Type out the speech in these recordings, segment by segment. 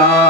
나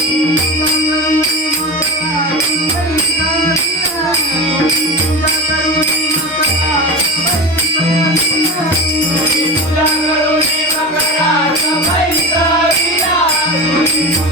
Thank you.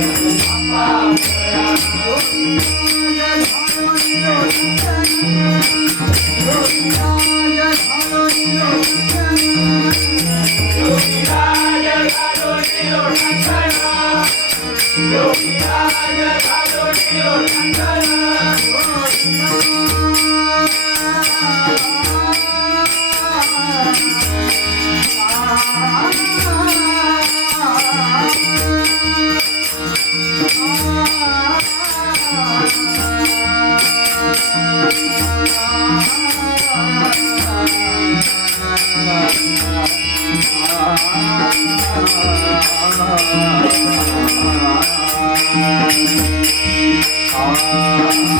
Yo, yeah, yeah, yeah, yeah, yeah, yeah, yeah, yeah, yeah, yeah, yeah, Ah.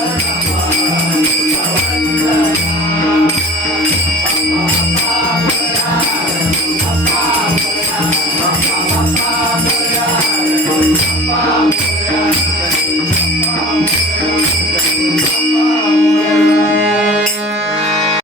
Bye.